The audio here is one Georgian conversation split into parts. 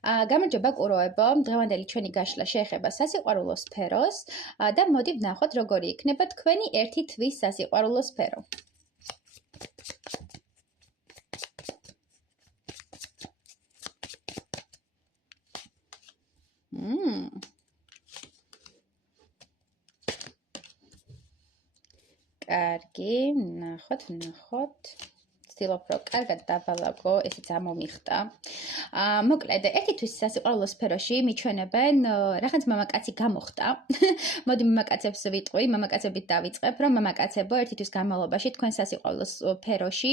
გამარჯობა კუროებო, დღევანდელი ჩვენი გაშლა შეეხება სასიყვარულო სფეროს და მოდი ვნახოთ როგორი იქნება თქვენი ერთი თვის სასიყვარულო სფერო. კარგი, ვნახოთ. ვცდილობ რომ კარგად დავალაგო, ესეც ამომიხტა. მოკლედ, ერთი თვის სასიყვარულო სფეროში მიჩვენებენ რაღაც მამაკაცი გამოხდა. მოდი მამაკაცებს ვიტყვი, მამაკაცებით დავიწყებ, რომ მამაკაცებო ერთი თვის განმავლობაში თქვენ სასიყვარულო სფეროში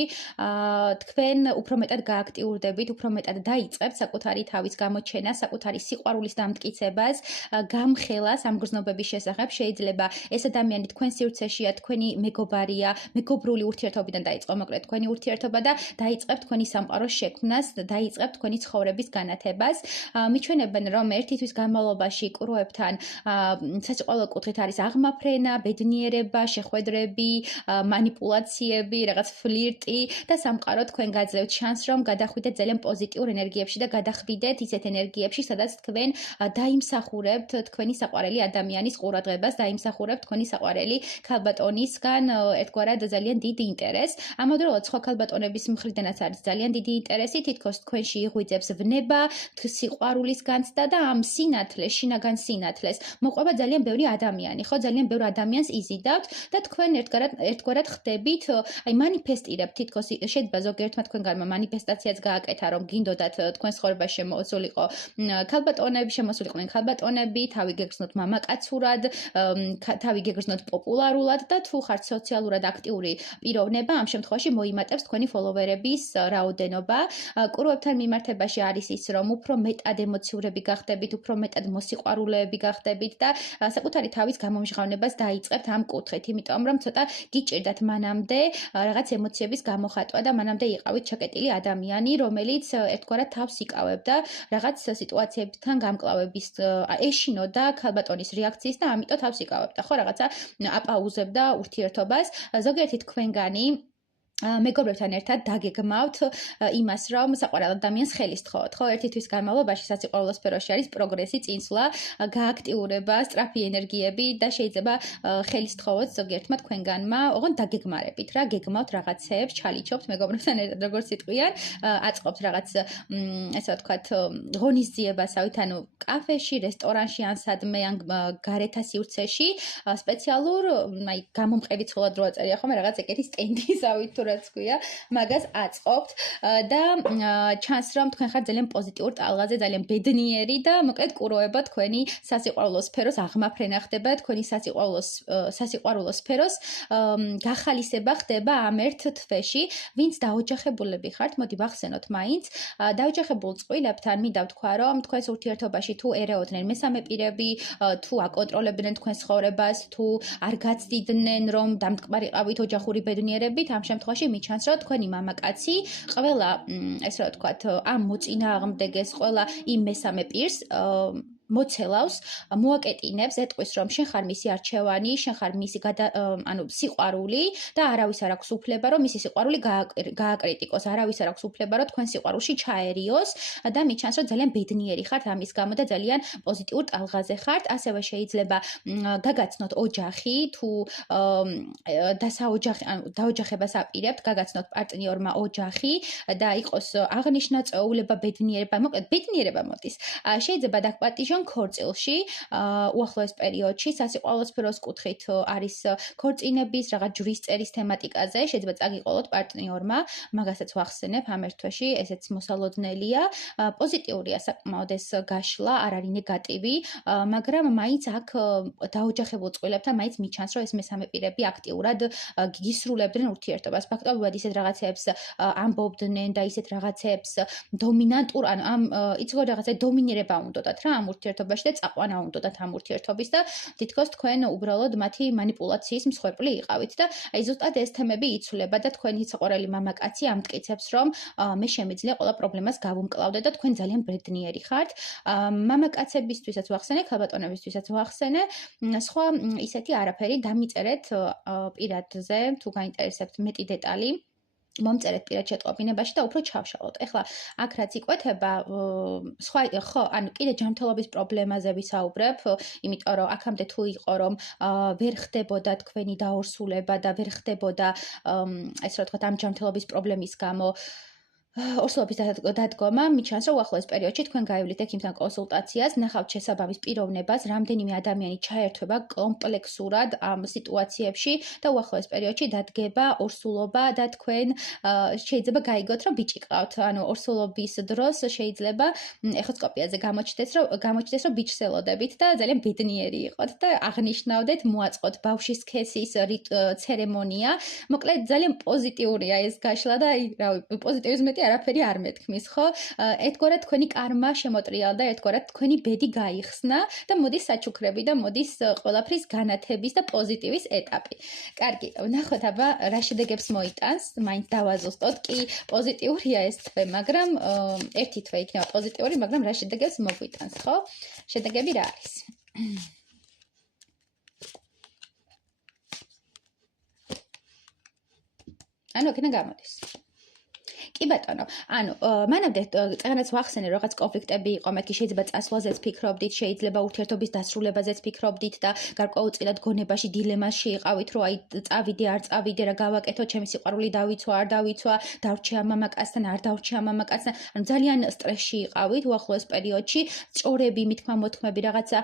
თქვენ უფრო მეტად გააქტიურდებით, უფრო მეტად დაიწყებთ საკუთარი თავის გამოჩენა, საკუთარი სიყვარულის დამტკიცებას, გამხელას ამ გრძნობების შესახებ. შეიძლება ეს ადამიანი თქვენ სივრცეშია, თქვენი მეგობარია, მეგობრული ურთიერთობიდან დაიწყო მოკლედ თქვენი ურთიერთობა და დაიწყებთ თქვენი სამყაროს შექმნას, დაიწყებთ თქვენი ცხოვრების განათებას. მიჩვენებენ რომ ერთი თვის განმავლობაში კუროებთან სასიყვარულო კუთხით არის აღმაფრენა, ბედნიერება, შეხვედრები, მანიპულაციები, რაღაც ფლირტი და სამყარო თქვენ გაძლევთ შანსს რომ გადახვიდეთ ძალიან პოზიტიურ ენერგიებში და გადახვიდეთ ისეთ ენერგიებში, სადაც თქვენ დაიმსახურებთ თქვენი საყვარელი ადამიანის ყურადღებას, დაიმსახურებთ თქვენი საყვარელი ქალბატონისგან ერთგვარად ძალიან დიდ ინტერესს. ამავდროულად სხვა ქალბატონების მხრიდანაც არის ძალიან დიდი ინტერესი, თითქოს თქვენში იღვიძებს ვნება, სიყვარულის განცდა და ამ სინათლეს, შინაგან სინათლეს მოყვება ძალიან ბევრი ადამიანი, ხო, ძალიან ბევრ ადამიანს იზიდავთ და თქვენ ერთგვარად ხდებით, აი მანიფესტირებთ, თითქოს შეიძლება ზოგიერთმა თქვენგანმა მანიფესტაციაც გააკეთა, რომ გინდოდათ თქვენ ცხოვრებაში შემოსულიყო ქალბატონები, შემოსულიყვნენ ქალბატონები, თავი გეგრძნოთ მამაკაცურად, თავი გეგრძნოთ პოპულარულად და თუ ხართ სოციალურად აქტიური პიროვნება, ამ შემთხვევაში მოიმატებს თქვენი ფოლოვერების რაოდენობა. კუროებთან მიმართებაში არის ის, რომ უფრო მეტად ემოციურები გახდებით, უფრო მეტად მოსიყვარულეები გახდებით და საკუთარი თავის გამომჟღავნებას დაიწყებთ ამ კუთხით, იმიტომ რომ ცოტა გიჭირდათ მანამდე რაღაც ემოციების გამოხატვა და მანამდე იყავით ჩაკეტილი ადამიანი, რომელიც ერთგვარად თავს იკავებდა რაღაც სიტუაციებთან გამკლავების ეშინოდა ქალბატონის რეაქციის და ამიტომ თავს იკავებდა, ხო, რაღაცა აპაუზებდა ურთიერთობას. ზოგიერთი თქვენგანი მეგობრებთან ერთად დაგეგმავთ იმას, რომ საყვარელ ადამიანს ხელის თხოვოთ, ხო, ერთი თვის განმავლობაში სასიყვარულო სფეროში არის პროგრესი, წინსვლა, გააქტიურება, სწრაფი ენერგიები და შეიძლება ხელის თხოვოთ ზოგიერთმა თქვენგანმა, ოღონდ დაგეგმარებით რა, გეგმავთ რაღაცეებს, ჩალიჩობთ მეგობრებთან ერთად, როგორც იტყვიან, აწყობთ რაღაც ესე ვთქვათ, ღონისძიებასავით, ანუ კაფეში, რესტორანში, ან სადმე, ან გარეთა სივრცეში, სპეციალურ, აი, გამომყევი ცხოველად რო აწერია ხოლმე რაღაც ეგეთი სტენდისავით თუ რაც ქვია, მაგას აწყობთ და ჩანს რომ თქვენ ხართ ძალიან პოზიტიურ ტალღაზე, ძალიან ბედნიერი და მოკლედ კუროება თქვენი სასიყვარულო სფეროს აღმაფრენა ხდება, თქვენი სასიყვარულო სფეროს გახალისება ხდება ამ ერთ თვეში, ვინც დაოჯახებულები ხართ, მოდი ვახსენოთ მაინც, დაოჯახებულ წყვილებთან მინდა ვთქვა, რომ თქვენს ურთიერთობაში თუ ერეოდნენ მესამე პირები, თუ აკონტროლებდნენ თქვენს ცხოვრებას, თუ არ გაცდიდნენ რომ დამტკბარიყავით ოჯახური ბედნიერებით, ამ შემთხვევაში მიჩანს, რომ თქვენი მამაკაცი ყველა, ესე რა ვთქვათ, ამ მოწინააღმდეგეს, ყველა იმ მესამე პირს მოცელავს, მოაკეტინებს, ეტყვის, რომ შენ ხარ მისი არჩევანი, შენ ხარ მისი სიყვარული და არავის არ აქვს უფლება, რომ მისი სიყვარული გააკრიტიკოს, არავის არ აქვს უფლება, რომ თქვენ სიყვარულში ჩაერიოს და მიჩანს, რომ ძალიან ბედნიერი ხართ ამის გამო და ძალიან პოზიტიურ ტალღაზე ხართ. ასევე შეიძლება გაგაცნოთ ოჯახი, თუ დაოჯახებას აპირებთ, გაგაცნოთ პარტნიორმა ოჯახი და იყოს აღნიშნა წვეულება, ბედნიერება, მოკლედ ბედნიერება მოდის. შეიძლება დაგპატიჟონ ქორწილში, უახლოეს პერიოდში, სასიყვარულო სფეროს კუთხით არის ქორწინების, რაღაც ჯვრის წერის თემატიკაზე, შეიძლება წაგიყოლოთ პარტნიორმა, მაგასაც ვახსენებ ამ ერთ თვეში, ესეც მოსალოდნელია. პოზიტიურია საკმაოდ ეს გაშლა, არ არის ნეგატივი, მაგრამ მაინც აქ დაოჯახებულ წყვილებთან მაინც მიჩანს, რომ ეს მესამე პირები აქტიურად გისრულებდნენ ურთიერთობას. ფაქტობრივად ისეთ რაღაცეებს ამბობდნენ და ისეთ რაღაცეებს დომინანტურ, ანუ ამ იცოდეთ რაღაცა დომინირება უნდათ რა ამ ურთიერთობაში და წაყვანა უნდათ ამ ურთიერთობის და თითქოს თქვენ უბრალოდ მათი მანიპულაციის მსხვერპლი იყავით და აი ზუსტად ეს თემები იცვლება და თქვენი საყვარელი მამაკაცი ამტკიცებს, რომ მე შემიძლია ყველა პრობლემას გავუმკლავდე და თქვენ ძალიან ბედნიერი ხართ. მამაკაცებისთვისაც ვახსენე, ქალბატონებისთვისაც ვახსენე, სხვა ისეთი არაფერი, დამიწერეთ პირადზე, თუ გაინტერესებთ მეტი დეტალი. მომწერეთ პირად შეტყობინებაში და უფრო ჩავშალოთ. ეხლა აქ რაც იკვეთება, სხვა ხო, ანუ კიდე ჯანმრთელობის პრობლემაზე ვისაუბრებ, იმიტომ რომ აქამდე თუ იყო რომ ვერ ხდებოდა თქვენი დაორსულება და ვერ ხდებოდა ესე რა ვთქვათ ამ ჯანმრთელობის პრობლემის გამო ორსულობის დადგომა, მიჩანს, რომ უახლოეს პერიოდში თქვენ გაივლით ექიმთან კონსულტაციას, ნახავთ შესაბამის პიროვნებას, რამდენიმე ადამიანი ჩაერთვება კომპლექსურად ამ სიტუაციებში და უახლოეს პერიოდში დადგება ორსულობა და თქვენ შეიძლება გაიგოთ, რომ ბიჭი ყავთ. ანუ ორსულობის დროს შეიძლება ეხოსკოპიაზე გამოჩნდეს, რომ ბიჭსელოდებით და ძალიან ბედნიერი იყოთ და აღნიშნავდეთ, მოაწყოთ ბავშვის სქესის ცერემონია. მოკლედ ძალიან პოზიტიურია ეს გაშლა და აი, რავი, პოზიტივის მეტი არაფერი არ მეთქმის, ხო? ერთგვარად თქვენი კარმა შემოტრიალდა, ერთგვარად თქვენი ბედი გაიხსნა და მოდის საჩუქრები და მოდის ყველაფრის განათების და პოზიტივის ეტაპი. კარგი, ვნახოთ აბა რა შედეგებს მოიტანს, მაინც დავაზუსტოთ. კი, პოზიტიურია ეს თვე, მაგრამ ერთი თვე იქნება პოზიტიური, მაგრამ რა შედეგებს მოგვიტანს, ხო? შედეგები რა არის? ანუ აქედან გამოდის. კი ბატონო, ანუ მანამდე წეგანაც ვახსენე რაღაც კონფლიქტები იყო, მეთქი შეიძლება წასვლაზეც ფიქრობდით, შეიძლება ურთიერთობის დასრულებაზეც ფიქრობდით და გარკვეულწილად გონებაში დილემაში იყავით, რომ აი წავიდე, არ წავიდე, რა გავაკეთო, ჩემი სიყვარული დავიცვა, არ დავიცვა, დავრჩე ამ მამაკაცთან, არ დავრჩე ამ მამაკაცთან. ანუ ძალიან სტრესში იყავით უახლოეს პერიოდში, წორები, მithქმა მოთქმები, რაღაცა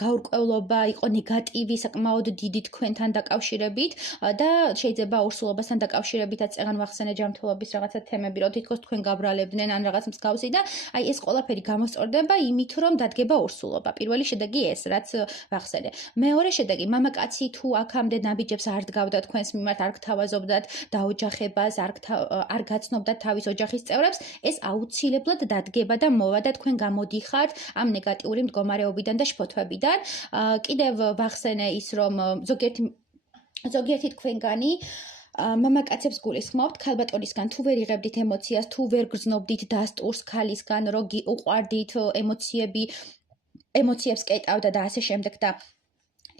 გაურკვევლობა იყო ნეგატივი, საკმაოდ დიდი თქვენთან დაკავშირებით და შეიძლება ორსულობასთან დაკავშირებითაც წეგან ვახსენე ჯანმრთელობის რაღაცა თემები, რომ თითქოს თქვენ გაბრალებდნენ ან რაღაც მსგავსი და აი ეს ყველაფერი გამოსწორდება იმით, რომ დადგება ორსულობა. პირველი შედეგი ეს, რაც ვახსენე. მეორე შედეგი, მამაკაცი თუ აქამდე ნაბიჯებს არ დგავდა თქვენს მიმართ, არ გთავაზობდათ დაოჯახებას, არ გაცნობდათ თავის ოჯახის წევრებს, ეს აუცილებლად დადგება და მოვა და თქვენ გამოდიხართ ამ ნეგატიური მდგომარეობიდან და შფოთვებიდან. კიდევ ვახსენე ის, რომ ზოგიერთი თქვენგანი მამაკაცებს გულისხმობთ, ქალბატონისგან თუ ვერ იღებდით ემოციას, თუ ვერ გრძნობდით დასტურს ქალისგან, რომ უყვარდით ემოციებს კეტავდა და ასე შემდეგ და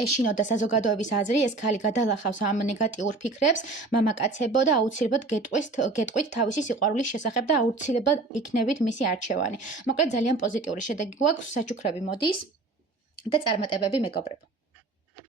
ეშინოდა საზოგადოების აზრი, ეს ქალი გადალახავს ამ ნეგატიურ ფიქრებს, მამაკაცებო და აუცილებლად გეტყვით თავისი სიყვარულის შესახებ და აუცილებლად იქნებით მისი არჩევანი. მოკლედ ძალიან პოზიტიური შედეგი გვაქვს, საჩუქრები მოდის და წარმატებები მეგობრებო.